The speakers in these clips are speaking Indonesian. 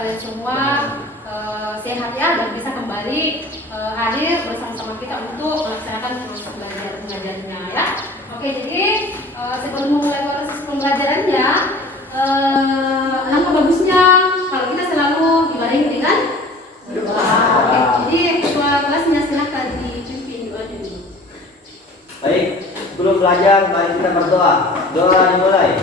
kalian semua sehat ya dan bisa kembali hadir bersama-sama kita untuk melaksanakan proses pengajarnya ya. Oke, jadi sebelum memulai proses pembelajarannya, alangkah bagusnya kalau kita selalu dibarengi dengan doa. Oke, jadi ketua kelasnya silakan dipimpin doa dulu. Baik, sebelum belajar mari kita berdoa. Doa dimulai.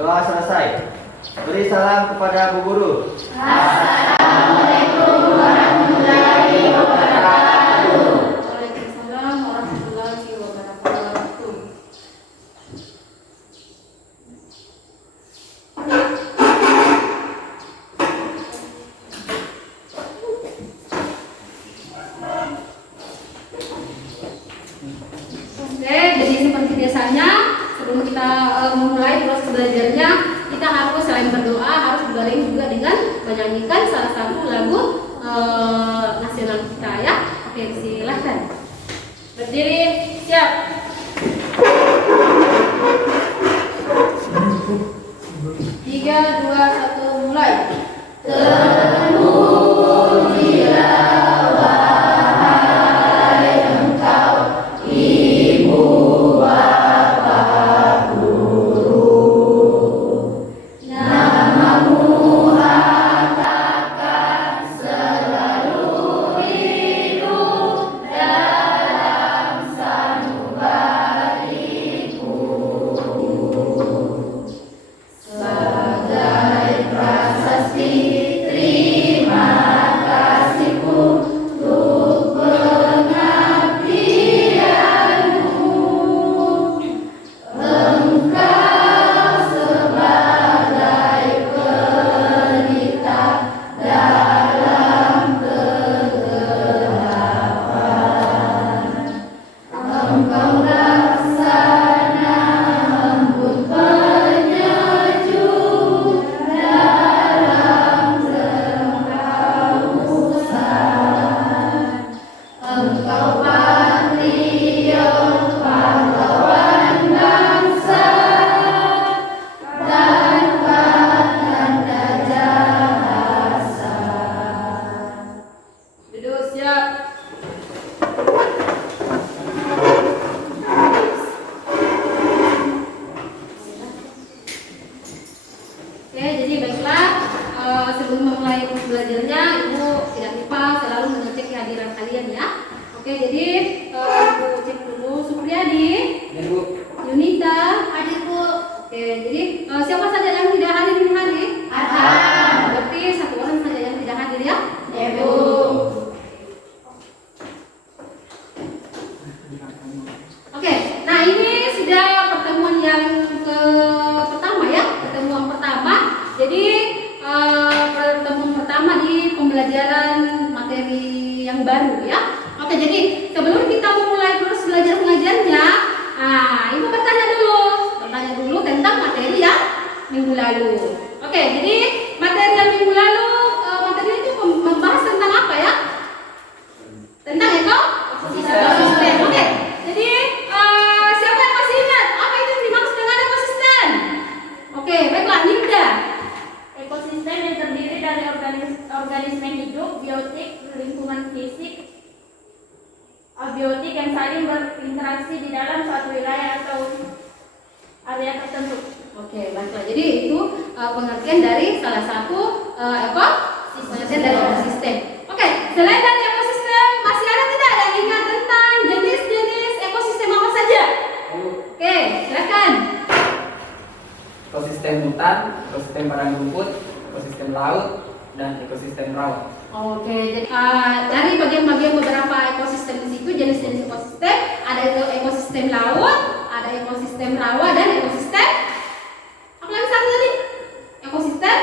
Doa selesai. Beri salam kepada Bu Guru. Assalamualaikum warahmatullahi wabarakatuh. Waalaikumsalam warahmatullahi wabarakatuh. Oke, jadi seperti biasanya sebelum kita memulai proses belajarnya, kita harus selain berdoa harus dibarengi juga dengan menyanyikan salah satu lagu nasional kita ya. Oke, silahkan berdiri, siap. Tiga, dua, satu, mulai. Duduk, siap. Oke, jadi baiklah, sebelum memulai belajarnya, Ibu tidak lupa selalu mengecek kehadiran kalian ya. Oke, jadi Ibu cek dulu. Supriyadi, Ya, Bu. Yunita, hadir Bu. Oke, jadi siapa saja yang tidak hadir ini hari? Ada. Berarti satu orang saja yang tidak hadir ya? Ya, Bu. Oke, nah ini sudah pertemuan yang pertama ya, pertemuan pertama. Jadi pertemuan pertama di pembelajaran materi yang baru ya. Oke, jadi sebelum kita memulai proses belajar pengajarnya, Ibu bertanya dulu tentang materi yang minggu lalu. Oke, jadi materi yang minggu lalu, materi itu membahas tentang apa ya? Tentang ekosistem. Oke, jadi siapa yang masih ingat apa itu yang dimaksud dengan ekosistem? Oke, baiklah, Ninda. Ekosistem yang terdiri dari organisme hidup, biotik, lingkungan fisik, abiotik yang saling berinteraksi di dalam suatu wilayah atau area tertentu. Oke, baiklah. Jadi itu pengertian dari salah satu ekosistem. Oke, selain dari ekosistem, masih ada tidak yang ingat tentang jenis-jenis ekosistem apa saja? Oke, silakan. Ekosistem hutan, ekosistem padang rumput, ekosistem laut, dan ekosistem rawa. Oke, jadi dari bagian-bagian beberapa ekosistem di situ, jenis-jenis ekosistem, ada itu ekosistem laut, ada ekosistem rawa, dan ekosistem apa lagi satu tadi? Ekosistem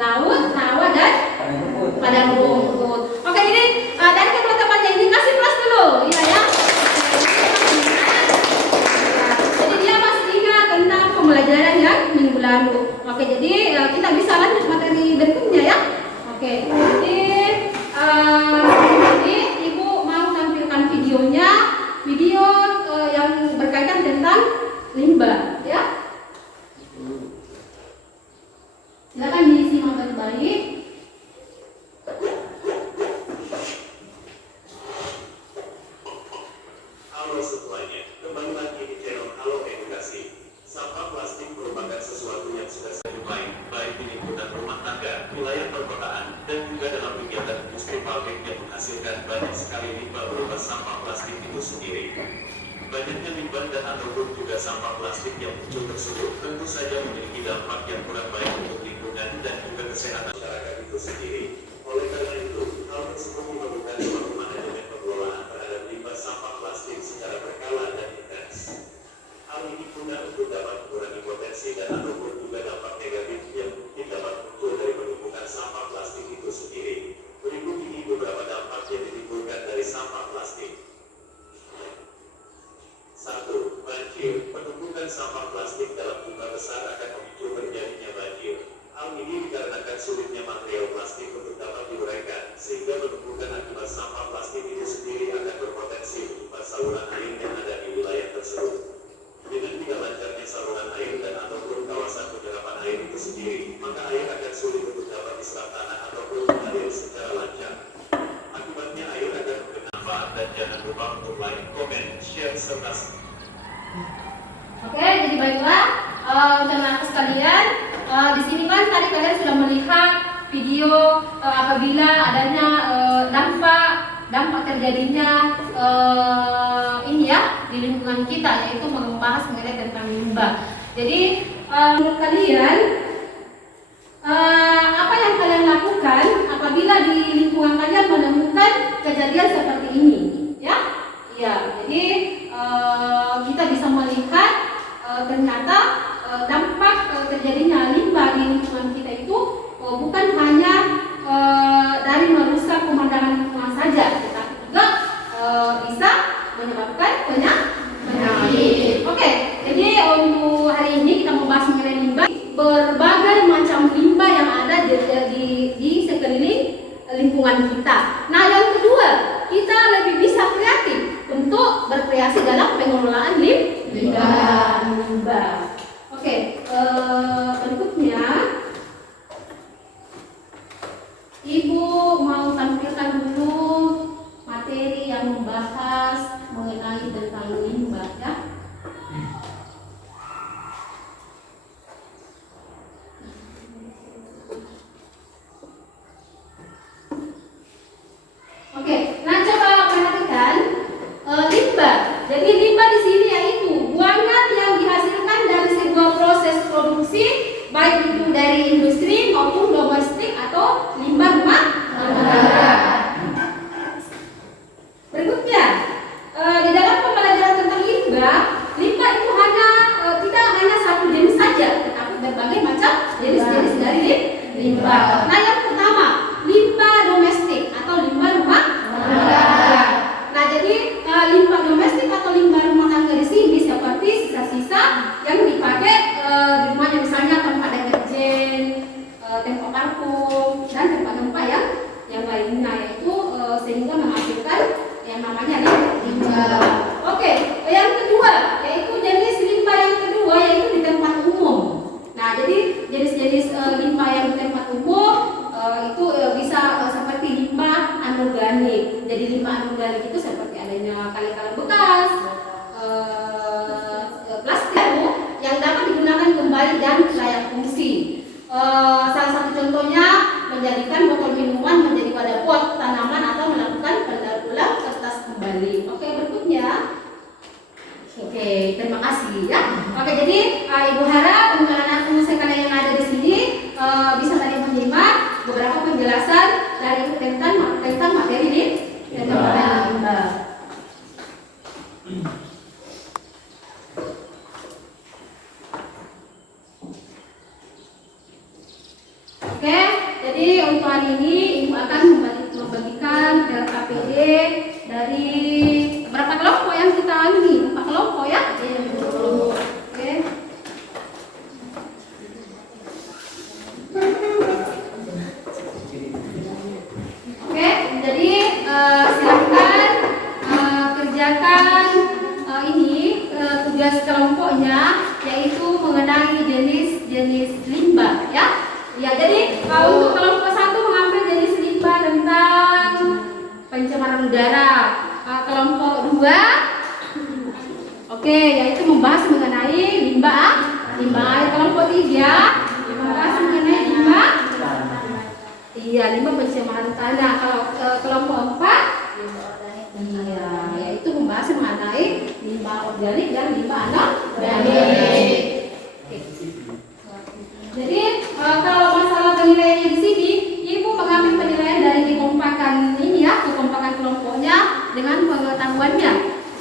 laut, rawa, dan Padang rumput. padang rumput. Oke, jadi dari kedua tempatnya ini kasih plus dulu, iya ya. Jadi dia masih ingat tentang pembelajaran yang minggu lalu. Oke, jadi kita bisa lanjut materi berikutnya ya. Oke, jadi Ibu mau tampilkan videonya, video yang berkaitan menghasilkan banyak sekali limbah berupa sampah plastik itu sendiri. Banyaknya limbah dan ataupun juga sampah plastik yang muncul tersebut tentu saja memiliki dampak yang kurang baik untuk lingkungan dan juga kesehatan masyarakat itu sendiri. Oleh karena itu, hal tersebut memerlukan suatu manajemen pengelolaan terhadap limbah sampah plastik secara berkala dan intens. Hal ini guna untuk dapat mengurangi potensi dan ataupun juga dampak negatif yang mungkin dapat muncul dari penumpukan sampah plastik itu sendiri. Berikut ini beberapa dampak yang ditimbulkan dari sampah plastik. 1. Banjir. Penumpukan sampah plastik dalam jumlah besar akan memicu terjadinya banjir. Hal ini dikarenakan sulitnya material plastik untuk dapat diuraikan, sehingga penumpukan akibat sampah plastik itu sendiri akan berpotensi menyumbat saluran air yang ada di wilayah tersebut. Dengan tidak lancarnya saluran air dan ataupun kawasan penyerapan air itu sendiri, maka air akan sulit untuk dapat diserap tanah ataupun mengalir secara lancar. Akibatnya air akan bermanfaat dan jangan lupa untuk like, komen, share, serta Oke, jadi baiklah teman-teman sekalian, di sini kan tadi kalian sudah melihat video apabila adanya dampak terjadinya ini ya di lingkungan kita, yaitu membahas mengenai tentang limbah. Jadi menurut kalian apa yang kalian lakukan apabila di lingkungan kalian menemukan kejadian seperti ini? Ya, jadi kita bisa melihat ternyata dampak terjadinya limbah di lingkungan kita itu bukan hanya dari merusak pemandangan lingkungan saja, tetapi juga bisa menyebabkan penyakit. Oke, jadi untuk hari ini kita membahas mengenai limbah, berbagai macam limbah yang ada di sekeliling lingkungan kita. Nah, yang kedua, kita lebih bisa kreatif untuk berkreasi dalam pengelolaan limbah. Oke, berikutnya Ibu mau tampilkan dulu materi yang membahas mengenai tentang limbah ya. Oke, nah coba perhatikan limbah. Jadi limbah di sini yaitu buangan yang dihasilkan dari sebuah proses produksi, baik itu dari industri maupun domestik atau limbah rumah tangga. Berikutnya, di dalam pembelajaran tentang limbah itu tidak hanya satu jenis saja, tetapi berbagai macam jenis-jenis dari limbah. Nah, yang pertama, limbah domestik atau limbah rumah tangga. Nah, jadi limbah domestik atau limbah rumah tangga di sini seperti sisa-sisa yang dipakai di rumahnya, misalnya tempat deterjen, tempat parfum, dan tempat-tempat yang lainnya, yaitu sehingga menghasilkan yang namanya limbah. Oke, yang kedua yaitu jenis limbah yang kedua yaitu di tempat umum. Nah, jadi jenis-jenis limbah yang di tempat umum itu bisa seperti limbah anorganik. Jadi limbah anorganik itu seperti adanya kaleng-kaleng bekas, plastik yang dapat digunakan kembali dan layak fungsi. Salah satu contohnya menjadikan botol minuman menjadi wadah pot tanaman atau melakukan pendaur ulang kertas kembali. Oke, berikutnya. Oke, terima kasih ya. Oke, jadi Ibu harap untuk anak-anak sekalian yang ada di sini bisa tadi menyimak beberapa penjelasan dari tentang materi ini tentang materi limbah. Oke, jadi untuk hari ini Ibu akan membagikan LKPD dari berapa kelompok yang kita ini? 4 kelompok ya? Oke. Oke, jadi silakan kerjakan ini tugas kelompoknya, yaitu mengenai jenis-jenis limbah ya. Ya, jadi untuk kelompok 1 mengambil jenis limbah tentang pencemaran udara. Kelompok 2 oke, yaitu membahas mengenai limbah air. Kelompok 3 membahas mengenai limbah pencemaran tanah. Kalau kelompok 4 organik dan limbah anorganik. Oke. Jadi kalau masalah penilaiannya di sini, Ibu mengambil penilaian dari kekompakan ini ya, kekompakan kelompoknya dengan pengetahuannya.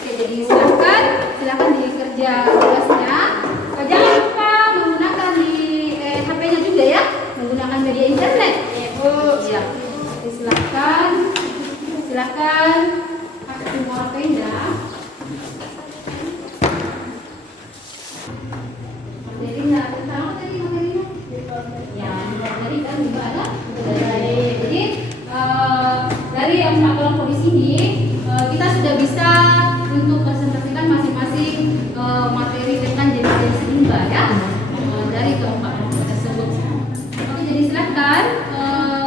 Oke, jadi silakan dikerja tugasnya. Jangan lupa menggunakan di HP-nya juga ya, menggunakan media internet. Ya, Bu. Ya. Oke, silakan pakai semua HP-nya. Materinya, pertama tadi materinya. Ya, dari kan juga ada. Jadi dari 4 kelompok di sini kita sudah bisa untuk presentasikan masing-masing materi tentang jenis-jenis limbah ya dari kelompok tersebut. Oke, jadi silakan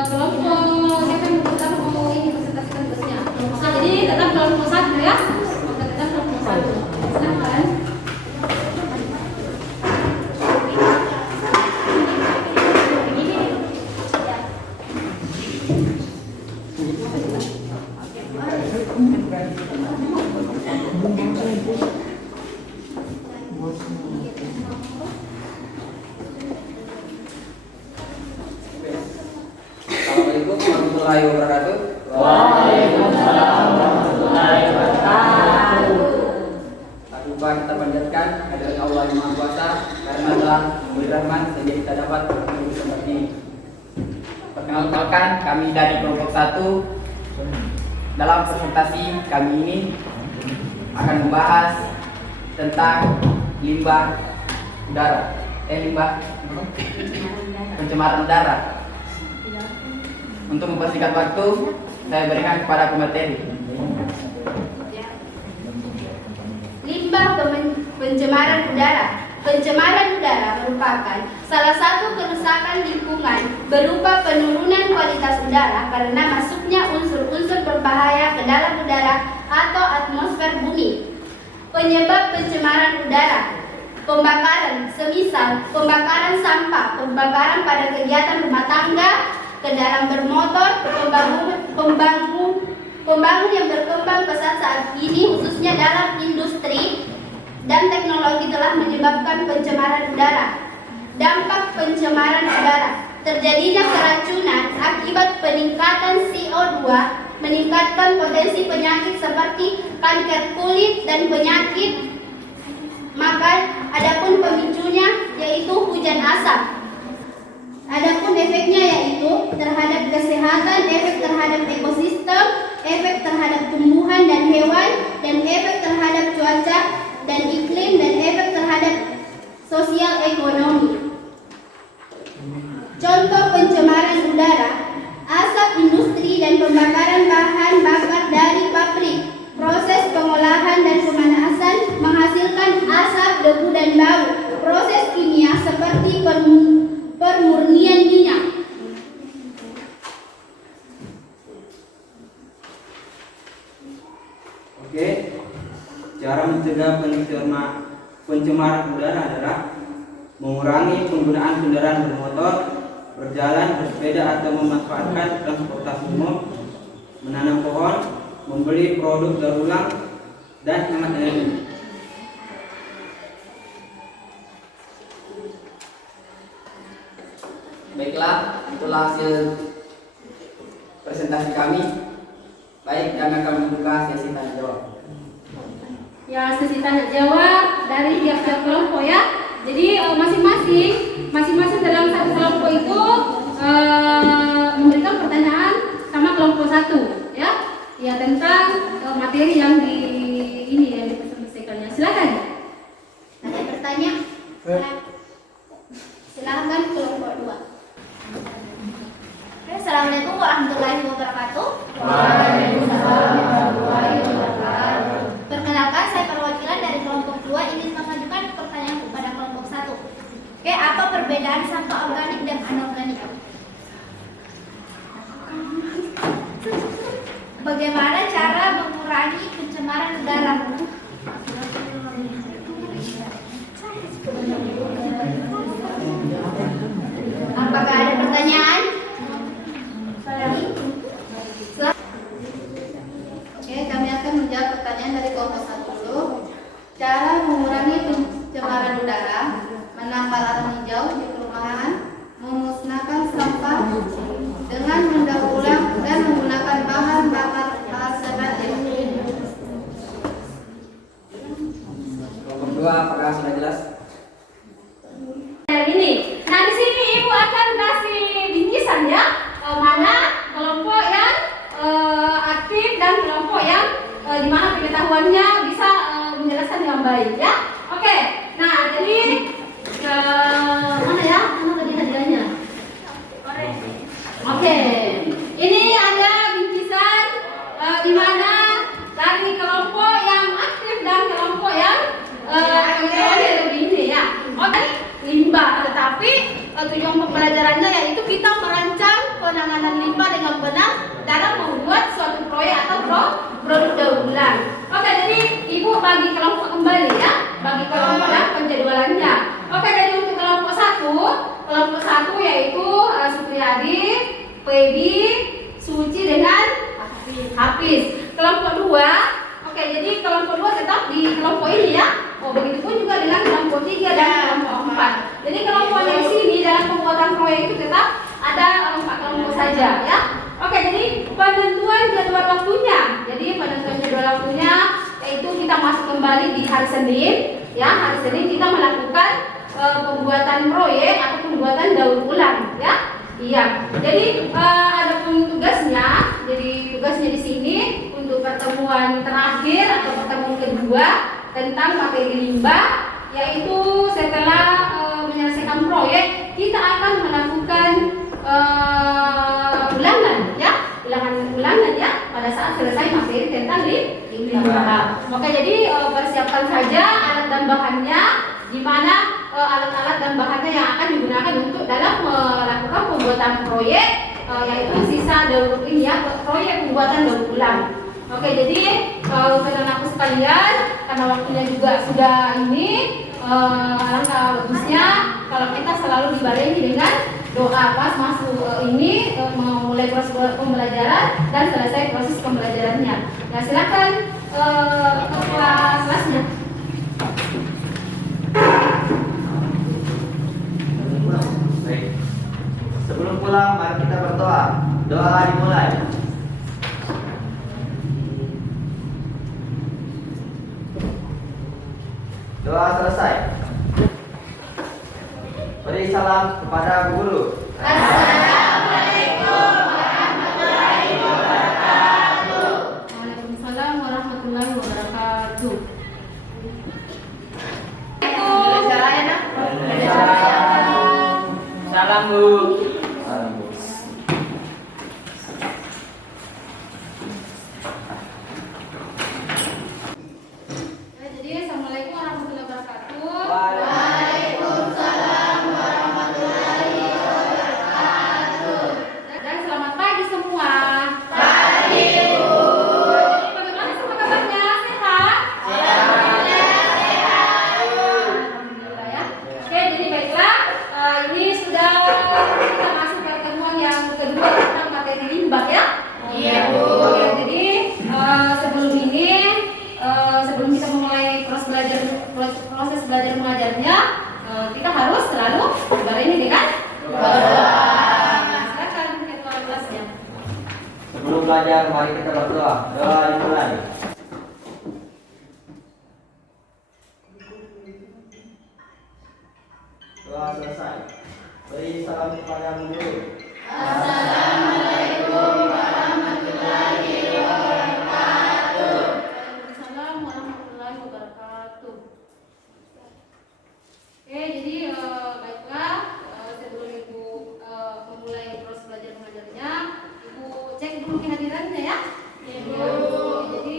kelompok saya kan pertama mau ini presentasikan tugasnya. Jadi tetap kelompok 1 ya. Oke, tetap kelompok 1. Silakan. Assalamualaikum warahmatullahi wabarakatuh. Waalaikumsalam warahmatullahi wabarakatuh. Tak lupa kita panjatkan kehadirat Allah yang Maha Kuasa karena telah memberi rahmat sehingga kita dapat bertemu di tempat ini. Perkenalkan, kami dari kelompok 1. Dalam presentasi kami ini akan membahas tentang limbah udara. Limbah pencemaran udara. Untuk mempersingkat waktu, saya berikan kepada pemateri. Limbah pencemaran udara. Pencemaran udara merupakan salah satu kerusakan lingkungan berupa penurunan kualitas udara karena masuknya unsur-unsur berbahaya ke dalam udara atau atmosfer bumi. Penyebab pencemaran udara: pembakaran, semisal pembakaran sampah, pembakaran pada kegiatan rumah tangga, kendaraan bermotor, pembangun yang berkembang pesat saat ini khususnya dalam industri dan teknologi telah menyebabkan pencemaran udara. Dampak pencemaran udara: terjadinya keracunan akibat peningkatan CO2, meningkatkan potensi penyakit seperti kanker kulit dan penyakit makan. Adapun pemicunya yaitu hujan asap. Adapun efeknya yaitu terhadap kesehatan, efek terhadap ekosistem, efek terhadap tumbuhan dan hewan, dan efek terhadap cuaca dan iklim, dan efek terhadap sosial ekonomi. Contoh pencemaran udara: asap industri dan pembakaran bahan bakar dari pabrik, proses pengolahan dan pemanasan menghasilkan asap, debu dan bau, proses kimia seperti pemurnian minyak. Oke, cara mencegah pencemaran udara adalah mengurangi penggunaan kendaraan bermotor, berjalan, bersepeda atau memanfaatkan transportasi umum, menanam pohon, membeli produk daur ulang, dan hemat energi. Baiklah, itulah hasil presentasi kami. Baik, kami akan membuka sesi tanya jawab. Ya, sesi tanya jawab dari tiap-tiap kelompok ya. Jadi masing-masing dalam satu kelompok itu memberikan pertanyaan sama kelompok 1 ya. Ya, tentang materi yang dipresentasikannya. Silakan. Ada yang bertanya? Silakan kelompok 2. Assalamualaikum warahmatullahi wabarakatuh. Waalaikumsalam warahmatullahi wabarakatuh. Perkenalkan, saya perwakilan dari kelompok 2 ingin mengajukan pertanyaan kepada kelompok 1. Oke, apa perbedaan sampah organik dan anorganik? Bagaimana cara mengurangi pencemaran udara? Apakah ada pertanyaan? Oke, kami akan menjawab pertanyaan dari kelompok 1 dulu. Cara mengurangi pencemaran udara, menambah alam hijau di perumahan, memusnahkan sampah dengan mendaur ulang dan menggunakan bahan bakar alternatif. Kelompok 2 apakah sudah jelas? Ini. Nah, di sini Ibu akan kasih bingkisan ya. Mana kelompok yang aktif dan kelompok yang di mana pengetahuannya bisa menjelaskan dengan baik ya. Oke. Nah, jadi mana ya? Mana tadi hadiahnya? Oke. Ini ada bingkisan di mana dari kelompok yang aktif dan kelompok yang lebih ini ya. Oke. Limbah, tetapi tujuan pembelajarannya yaitu kita merancang penanganan limbah dengan benar dalam membuat suatu proyek atau produk daur ulang. Oke, jadi Ibu bagi kelompok kembali ya, bagi kelompok dan penjadwalannya. Oke, jadi untuk kelompok satu yaitu Supriyadi, Febi, Suci dengan Hafiz. Kelompok 2, oke, jadi kelompok 2 tetap di kelompok ini ya. Oh, begitu pun juga dengan kelompok 3 dan kelompok 4. Jadi kelompok yang di sini dalam pembuatan proyek itu tetap ada 4 kelompok saja ya. Oke, jadi penentuan jadwal waktunya. Jadi penentuan jadwal waktunya yaitu kita masuk kembali di hari Senin ya. Hari Senin kita melakukan pembuatan proyek atau pembuatan daur ulang ya. Iya. Jadi ada pun tugasnya. Jadi tugasnya di sini untuk pertemuan terakhir atau pertemuan kedua tentang materi limbah, yaitu setelah menyelesaikan proyek kita akan melakukan ulangan ya pada saat selesai materi tentang limbah. Oke, jadi persiapkan saja alat dan bahannya, di mana alat-alat dan bahannya yang akan digunakan untuk dalam melakukan pembuatan proyek, yaitu sisa daur ini ya, proyek pembuatan daur ulang. Oke, jadi untuk anak-anakku sekalian, karena waktunya juga sudah ini, alangkah bagusnya kalau kita selalu dibarengi dengan doa pas masuk ini memulai proses pembelajaran dan selesai proses pembelajarannya. Nah, silakan kelasnya. Baik. Sebelum pulang, mari kita berdoa. Doa dimulai. Doa selesai. Beri salam kepada guru. Waalaikumsalam warahmatullahi wabarakatuh. Salam Bu. Jadi assalamualaikum warahmatullahi wabarakatuh. Dan selamat pagi semua. Pagi Bu. Bagaimana sama kabarnya? Sehat? Alhamdulillah ya. Oke, jadi baiklah. Ini sudah kita masuk ke pertemuan yang kedua tentang materi limbah ya. Iya Bu. Oke, jadi sebelum ini, sebelum kita memulai proses belajar mengajarnya, kita harus selalu dibarengi dengan doa. Silakan ketua kelasnya. Sebelum belajar, mari kita berdoa. Doa dimulai. Doa selesai. Beri salam kepada guru. Waalaikumsalam warahmatullahi wabarakatuh. Oke, jadi baiklah, sebelum Ibu memulai proses belajar mengajarnya, Ibu cek dulu kehadirannya ya. Oke, jadi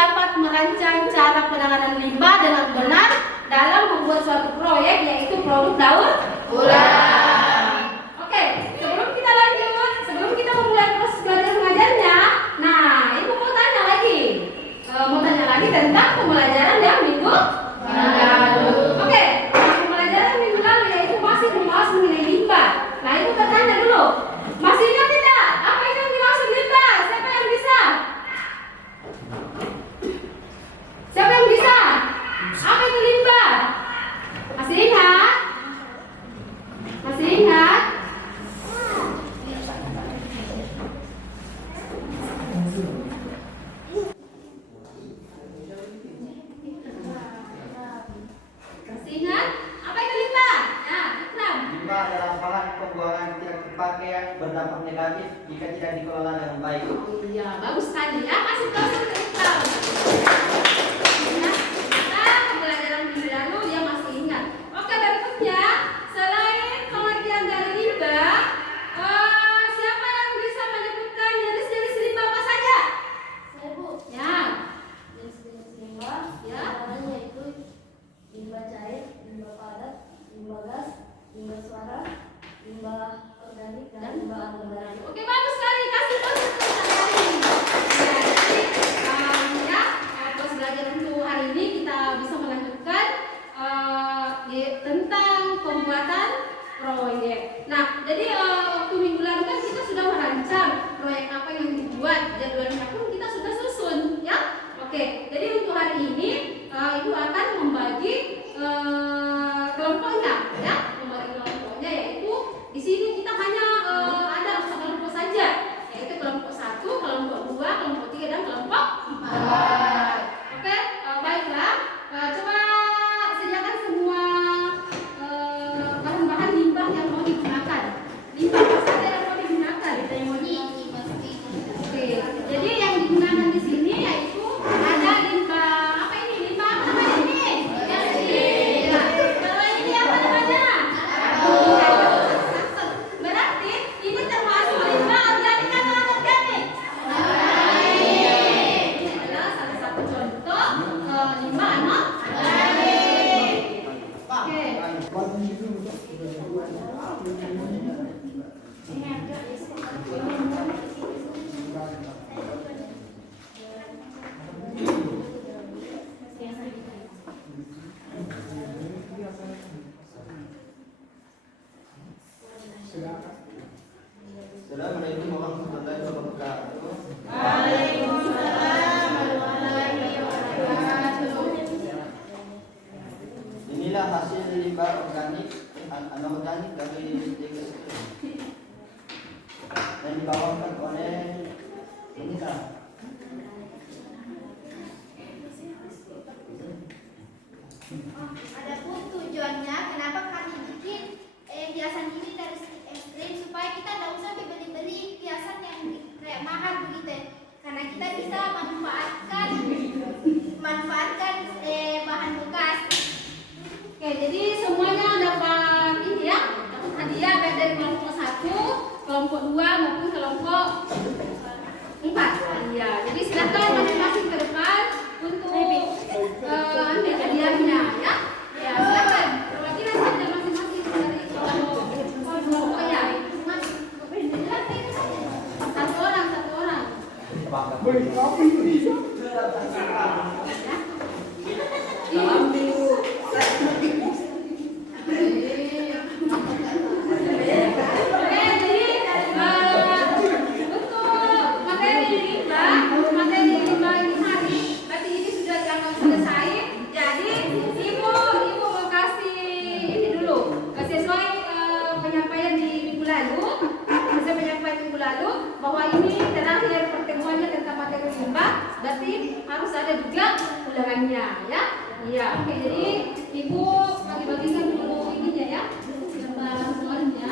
dapat merancang cara penanganan limbah dengan benar dalam membuat suatu proyek, yaitu produk daur ulang. Oke, sebelum kita lanjut, sebelum kita memulai proses belajar mengajarnya, nah ibu mau tanya lagi tentang pembelajaran yang minggu lalu. Oke, pembelajaran minggu lalu yaitu masih membahas mengenai limbah. Nah ibu bertanya dulu, masih ingat tidak apa itu yang dimaksud limbah? Siapa yang bisa? Siapa yang bisa? Apa itu limbah? Masih ingat? Masih ingat? Masih ingat? Apa itu limbah? Nah, Ikram. Limbah adalah bahan pembuangan tidak terpakai yang berdampak negatif jika tidak dikelola dengan baik. Oh iya, bagus sekali ya. Kasih tahu ke Ikram. Nah, pembelajaran minggu lalu dia masih ingat. Oke, berikutnya selain pengertian dari limbah, siapa yang bisa menyebutkan jenis-jenis limbah apa saja? Saya, Bu. Ya, Jenis-jenis limbah, Ya. antaranya yaitu limbah cair, limbah padat, limbah gas, limbah suara, limbah organik, dan limbah anorganik. oke bagus sekali. Kasih tahu ke Ikram. Ya, proses belajar untuk hari ini kita bisa melanjutkan tentang pembuatan proyek. Nah, jadi waktu minggu lalu kan kita sudah merancang proyek apa yang dibuat, jadwalnya pun kita sudah susun, ya. Oke, jadi untuk hari ini ibu akan membagi kelompoknya, ya, membagi kelompoknya yaitu di sini kita hanya ada kelompok saja, yaitu kelompok 1, kelompok 2, kelompok 3 dan kelompok 4. Oke, baiklah. Coba sediakan semua bahan-bahan limbah yang mau digunakan. Limbah apa saja yang mau digunakan? Oke, jadi yang digunakan di sini yaitu ada limbah apa ini? Limbah apa namanya ini? Ya. Kalau ini apa namanya? Berarti ini termasuk limbah organik atau anorganik? Ini adalah salah satu contoh limbah anorganik. Oke. Assalamualaikum warahmatullahi wabarakatuh. Inilah hasil limbah organik anorganik dari TKS yang dibawakan oleh Unita. Adapun tujuannya kenapa kami bikin hiasan ini dari es krim supaya kita tidak usah beli-beli hiasan yang kayak mahal begitu, karena kita bisa manfaatkan bahan bekas. Oke, jadi semuanya dapat ini ya, dapat hadiah baik dari kelompok 1, kelompok 2 maupun kelompok 4. Iya, jadi silakan masing-masing ke depan untuk ambil hadiahnya ya. Ya, silakan. Perwakilan saja masing-masing dari kelompok ya. Satu orang. Bahwa ini terakhir pertemuannya tentang materi limbah, berarti harus ada juga ulangannya ya. Iya, oke, jadi ibu bagi-bagikan dulu ininya ya, soalnya.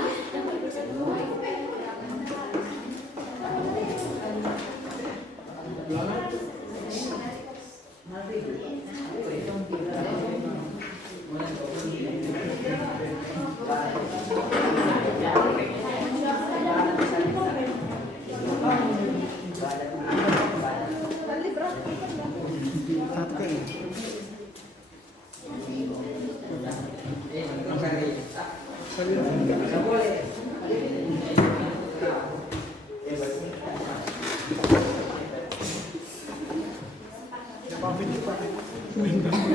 wabarakatuh.